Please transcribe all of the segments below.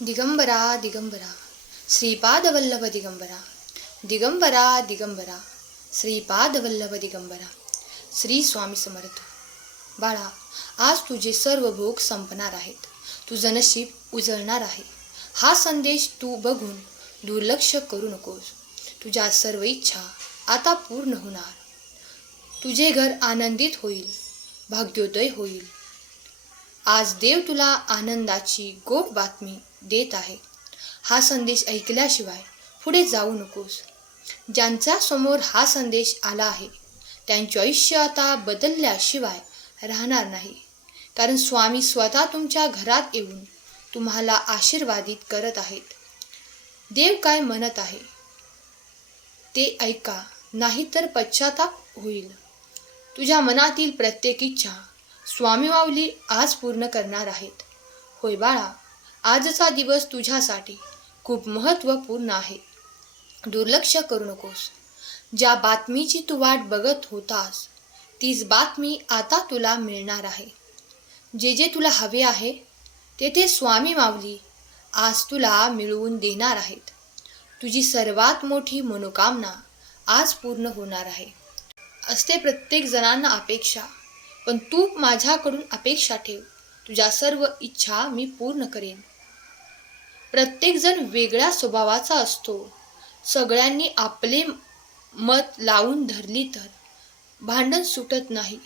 दिगंबरा दिगंबरा श्रीपादवल्लभ दिगंबरा दिगंबरा दिगंबरा श्रीपादवल्लभ दिगंबरा. श्री स्वामी समर्थ. बाळा, आज तुझे सर्व भोग संपणार आहेत. तुझं नशीब उजळणार आहे. हा संदेश तू बघून दुर्लक्ष करू नकोस. तुझ्या सर्व इच्छा आता पूर्ण होणार. तुझे घर आनंदित होईल, भाग्योदय होईल. आज देव तुला आनंदाची गोड बातमी देत आहे. हा संदेश ऐकल्याशिवाय पुढे जाऊ नकोस. ज्यांच्या समोर हा संदेश आला आहे त्यांचे आयुष्य आता बदलल्याशिवाय राहणार नाही. कारण स्वामी स्वतः तुमच्या घरात येऊन तुम्हाला आशीर्वादित करत आहेत. देव काय म्हणत आहे ते ऐका, नाहीतर पश्चाताप होईल. तुझ्या मनातील प्रत्येक इच्छा स्वामी माऊली आज पूर्ण करणार आहेत. होय बाळा, आजचा दिवस तुझ्यासाठी खूप महत्त्वपूर्ण आहे. दुर्लक्ष करू नकोस. ज्या बातमीची तू वाट बघत होतास तीच बातमी आता तुला मिळणार आहे. जे तुला हवे आहे ते स्वामी माऊली आज तुला मिळवून देणार आहेत. तुझी सर्वात मोठी मनोकामना आज पूर्ण होणार आहे. असते प्रत्येक जणांना अपेक्षा, पण तू माझ्याकडून अपेक्षा ठेव. तुझ्या सर्व इच्छा मी पूर्ण करेन. प्रत्येक जण वेगळ्या स्वभावाचा असतो. सगळ्यांनी आपले मत लावून धरली तर भांडण सुटत नाही,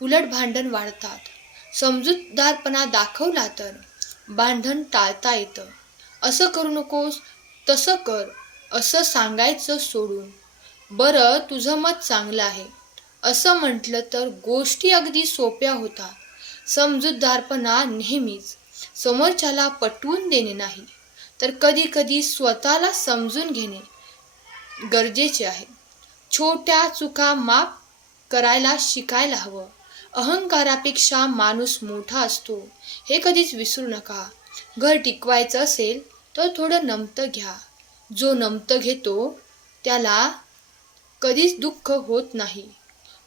उलट भांडण वाढतात. समजूतदारपणा दाखवला तर भांडण टाळता येतं. असं करू नकोस, तसं कर असं सांगायचं सोडून बरं तुझं मत चांगलं आहे असं म्हटलं तर गोष्टी अगदी सोप्या होतात. समजूतदारपणा नेहमीच समोरच्याला पटवून देणे नाही, तर कधी कधी स्वतःला समजून घेणे गरजेचे आहे. छोट्या चुका माफ करायला शिकायला हवं. अहंकारापेक्षा माणूस मोठा असतो हे कधीच विसरू नका. घर टिकवायचं असेल तर थोडं नमतं घ्या. जो नमतं घेतो त्याला कधीच दुःख होत नाही.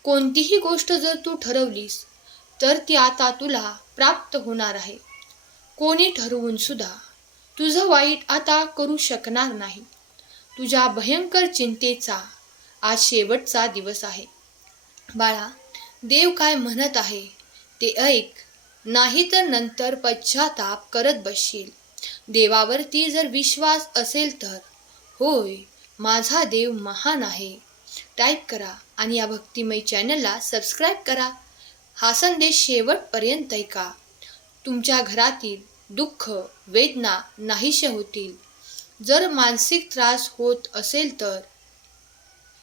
कोणतीही गोष्ट जर तू ठरवलीस तर ती आता तुला प्राप्त होणार आहे. कोणी ठरवून सुद्धा तुझं वाईट आता करू शकणार नाही. तुझ्या भयंकर चिंतेचा आज शेवटचा दिवस आहे. बाळा, देव काय म्हणत आहे ते ऐक, नाही तर नंतर पश्चाताप करत बसशील. देवावरती जर विश्वास असेल तर होय, माझा देव महान आहे टाईप करा आणि या भक्तिमय चॅनलला सबस्क्राईब करा. हा संदेश शेवटपर्यंत ऐका. तुमच्या घरातील दुःख वेदना नाहीशे होतील. जर मानसिक त्रास होत असेल तर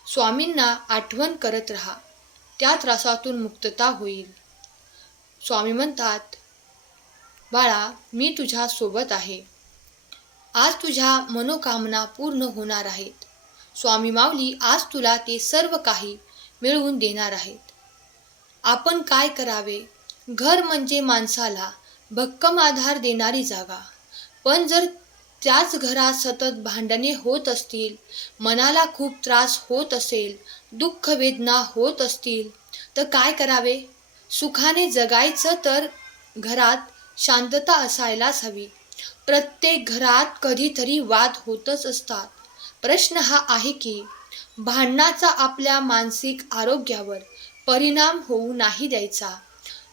स्वामींना आठवण करत राहा. त्या त्रासातून मुक्तता होईल. स्वामी म्हणतात, बाळा, मी तुझ्या सोबत आहे. आज तुझ्या मनोकामना पूर्ण होणार आहेत. स्वामी माऊली आज तुला ते सर्व काही मिळवून देणार आहेत. आपण काय करावे? घर म्हणजे माणसाला भक्कम आधार देणारी जागा. पण जर त्याच घरात सतत भांडणे होत असतील, मनाला खूप त्रास होत असेल, दुःख वेदना होत असतील तर काय करावे? सुखाने जगायचं तर घरात शांतता असायलाच हवी. प्रत्येक घरात कधीतरी वाद होतच असतात. प्रश्न हा आहे की भांडणाचा आपल्या मानसिक आरोग्यावर परिणाम होऊ नाही द्यायचा.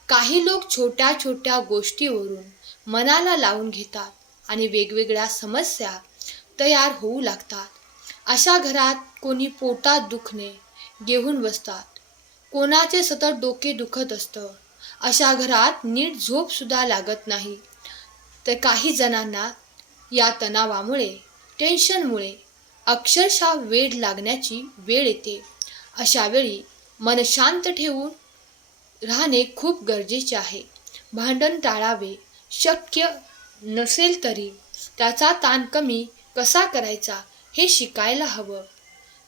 काही लोक छोट्या छोट्या गोष्टीवरून मनाला लावून घेतात आणि वेगवेगळ्या समस्या तयार होऊ लागतात. अशा घरात कोणी पोटात दुखणे घेऊन बसतात, कोणाचे सतत डोके दुखत असतं. अशा घरात नीट झोप सुद्धा लागत नाही. तर काही जणांना या तणावामुळे, टेन्शनमुळे अक्षरशः वेड लागण्याची वेळ येते. अशा वेळी मन शांत ठेवून राहणे खूप गरजेचे आहे. भांडण टाळावे. शक्य नसेल तरी त्याचा ताण कमी कसा करायचा हे शिकायला हवं.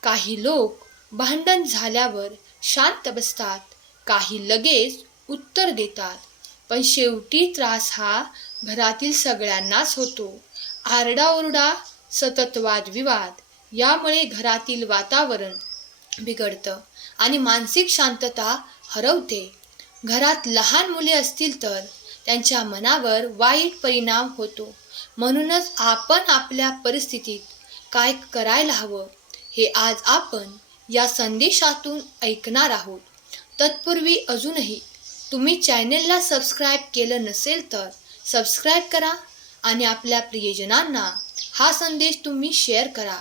काही लोक भांडण झाल्यावर शांत बसतात, काही लगेच उत्तर देतात, पण शेवटी त्रास हा घरातील सगळ्यांनाच होतो. आरडाओरडा, सतत वादविवाद यामुळे घरातील वातावरण बिघडतं आणि मानसिक शांतता हरवते. घरात लहान मुले असतील तर त्यांच्या मनावर वाईट परिणाम होतो. म्हणूनच आपण आपल्या परिस्थितीत काय करायला हवं हे आज आपण या संदेशातून ऐकणार आहोत. तत्पूर्वी अजूनही तुम्ही चॅनेलला सबस्क्राईब केलं नसेल तर सबस्क्राईब करा आणि आपल्या प्रियजनांना हा संदेश तुम्ही शेअर करा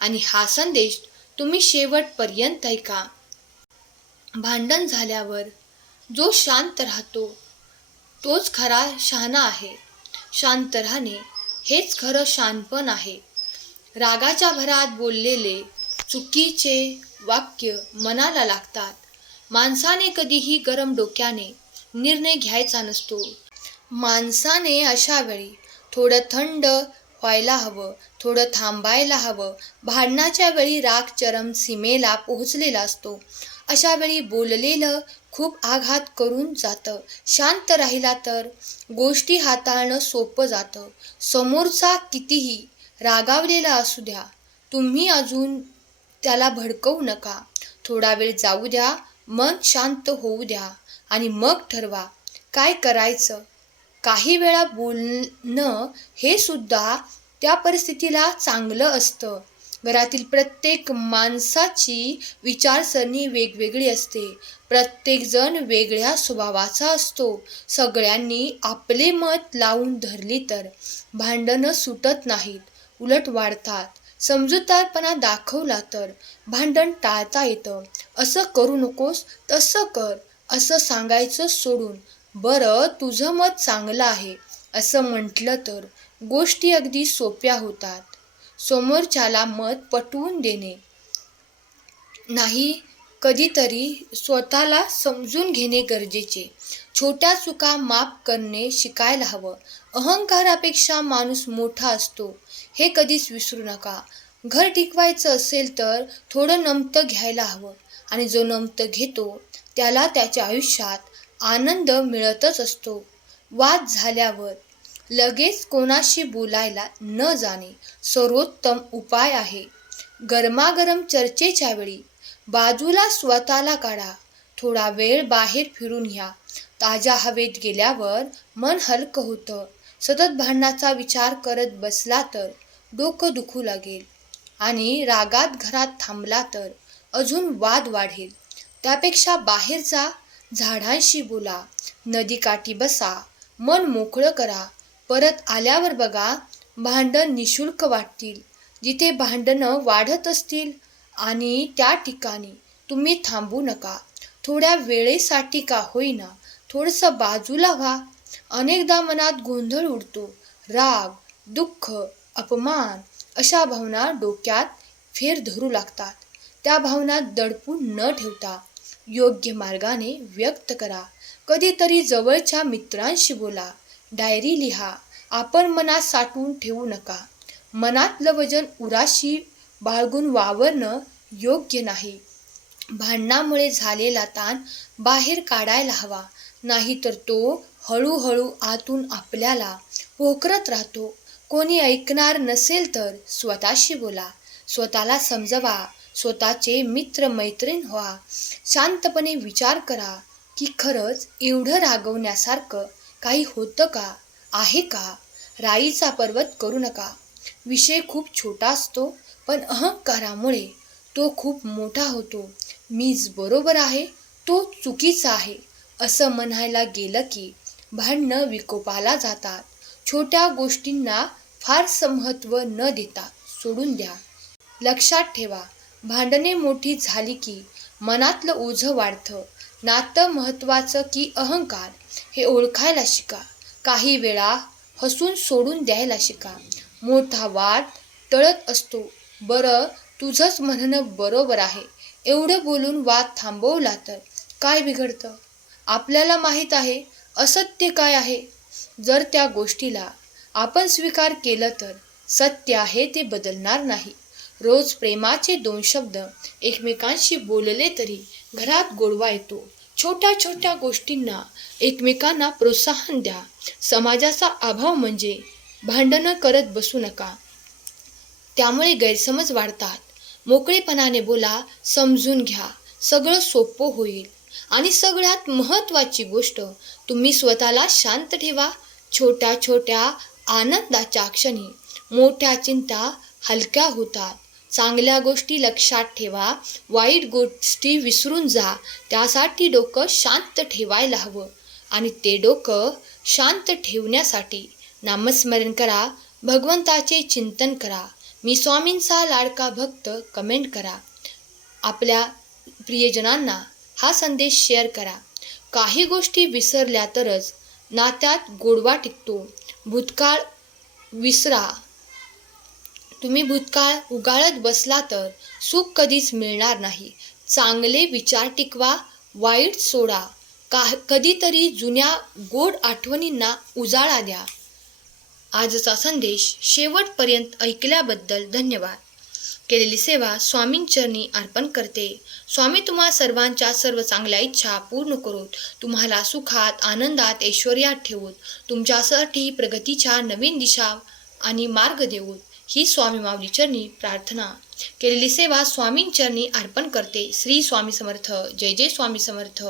आणि हा संदेश तुम्ही शेवटपर्यंत ऐका. भांडण झाल्यावर जो शांत राहतो तोच खरा शहाणा आहे. शांत राहणे हेच खरं शहाणपण आहे. रागाच्या भरात बोललेले चुकीचे वाक्य मनाला लागतात. माणसाने कधीही गरम डोक्याने निर्णय घ्यायचा नसतो. माणसाने अशा वेळी थोडं थंड व्हायला हवं, थोडं थांबायला हवं. भांडणाच्या वेळी राग चरम सीमेला पोहोचलेला असतो. अशा वेळी बोललेलं खूप आघात करून जातं. शांत राहिला तर गोष्टी हाताळणं सोपं जातं. समोरचा कितीही रागावलेला असू द्या, तुम्ही अजून त्याला भडकवू नका. थोडा वेळ जाऊ द्या, मन शांत होऊ द्या आणि मग ठरवा काय करायचं. काही वेळा बोलणं हे सुद्धा त्या परिस्थितीला चांगलं असतं. घरातील प्रत्येक माणसाची विचारसरणी वेगवेगळी असते. प्रत्येकजण वेगळ्या स्वभावाचा असतो. सगळ्यांनी आपले मत लावून धरली तर भांडणं सुटत नाहीत, उलट वाढतात. समजूतदारपणा दाखवला तर भांडण टाळता येतं. असं करू नकोस, तसं कर असं सांगायचं सोडून बरं तुझं मत चांगलं आहे असं म्हटलं तर गोष्टी अगदी सोप्या होतात. समोरच्याला मत पटवून देणे नाही, कधीतरी स्वतःला समजून घेणे गरजेचे. छोट्या चुका माफ करणे शिकायला हवं. अहंकारापेक्षा माणूस मोठा असतो हे कधीच विसरू नका. घर टिकवायचं असेल तर थोडं नमतं घ्यायला हवं आणि जो नमतं घेतो त्याला त्याच्या आयुष्यात आनंद मिळतच असतो. वाद झाल्यावर लगेच कोणाशी बोलायला न जाणे सर्वोत्तम उपाय आहे. गरमागरम चर्चेच्या वेळी बाजूला स्वतःला काढा. थोडा वेळ बाहेर फिरून या. ताज्या हवेत गेल्यावर मन हलकं होतं. सतत भांडणाचा विचार करत बसला तर डोकं दुखू लागेल आणि रागात घरात थांबला तर अजून वाद वाढेल. त्यापेक्षा बाहेर जा, झाडांशी बोला, नदीकाठी बसा, मन मोकळं करा. परत आल्यावर बघा, भांडण निशुल्क वाटतील. जिथे भांडणं वाढत असतील आणि त्या ठिकाणी तुम्ही थांबू नका. थोड्या वेळेसाठी का होईना थोडंसं बाजूला व्हा. अनेकदा मनात गोंधळ उडतो. राग, दुःख, अपमान अशा भावना डोक्यात फेर धरू लागतात. त्या भावना दडपून न ठेवता योग्य मार्गाने व्यक्त करा. कधीतरी जवळच्या मित्रांशी बोला, डायरी लिहा. आपण मनात साठवून ठेवू नका. मनातलं वजन उराशी बाळगून वावरणं योग्य नाही. भांडणामुळे झालेला ताण बाहेर काढायला हवा, नाहीतर तो हळूहळू आतून आपल्याला पोखरत राहतो. कोणी ऐकणार नसेल तर स्वतःशी बोला, स्वतःला समजवा, स्वतःचे मित्र मैत्रीण व्हा. शांतपणे विचार करा की खरंच एवढं रागवण्यासारखं काही होतं का, आहे का. राईचा पर्वत करू नका. विषय खूप छोटा असतो पण अहंकारामुळे तो खूप मोठा होतो. मीच बरोबर आहे, तो चुकीचा आहे असं म्हणायला गेलं की भांडणं विकोपाला जातात. छोट्या गोष्टींना फारसं महत्त्व न देता सोडून द्या. लक्षात ठेवा, भांडणे मोठी झाली की मनातलं ओझं वाढतं. नातं महत्त्वाचं की अहंकार हे ओळखायला शिका. काही वेळा हसून सोडून द्यायला शिका. मोठा वाद टळत असतो. बरं तुझंच म्हणणं बरोबर आहे एवढं बोलून वाद थांबवला तर काय बिघडतं. आपल्याला माहीत आहे असत्य काय आहे. जर त्या गोष्टीला आपण स्वीकार केलं तर सत्य आहे ते बदलणार नाही. रोज प्रेमाचे 2 शब्द एकमेकांशी बोलले तरी घरात गोडवा येतो. छोट्या छोट्या गोष्टींना एकमेकांना प्रोत्साहन द्या. समाजाचा अभाव म्हणजे भांडणं करत बसू नका, त्यामुळे गैरसमज वाढतात. मोकळेपणाने बोला, समजून घ्या, सगळं सोपं होईल. आणि सगळ्यात महत्त्वाची गोष्ट, तुम्ही स्वतःला शांत ठेवा. छोट्या छोट्या आनंदाच्या क्षणी मोठ्या चिंता हलक्या होतात. चांगल्या गोष्टी लक्षात ठेवा, वाईट गोष्टी विसरून जा. त्यासाठी डोकं शांत ठेवायला हवं आणि ते डोकं शांत ठेवण्यासाठी नामस्मरण करा, भगवंताचे चिंतन करा. मी स्वामींचा लाडका भक्त कमेंट करा. आपल्या प्रियजनांना हा संदेश शेअर करा. काही गोष्टी विसरल्या तरच नात्यात गोडवा टिकतो. भूतकाळ विसरा. तुम्ही भूतकाळ उगाळत बसला तर सुख कधीच मिळणार नाही. चांगले विचार टिकवा, वाईट सोडा. कधीतरी जुन्या गोड आठवणींना उजाळा द्या. आजचा संदेश शेवटपर्यंत ऐकल्याबद्दल धन्यवाद. केलेली सेवा स्वामींचरणी अर्पण करते. स्वामी तुम्हा सर्वांच्या सर्व चांगल्या इच्छा पूर्ण करोत. तुम्हाला सुखात, आनंदात, ऐश्वर्यात ठेवूत. तुमच्यासाठी प्रगतीच्या नवीन दिशा आणि मार्ग देऊत. ही स्वामी माऊली चरणी प्रार्थना. केलेली सेवा स्वामींचरणी अर्पण करते. श्री स्वामी समर्थ. जय जय स्वामी समर्थ.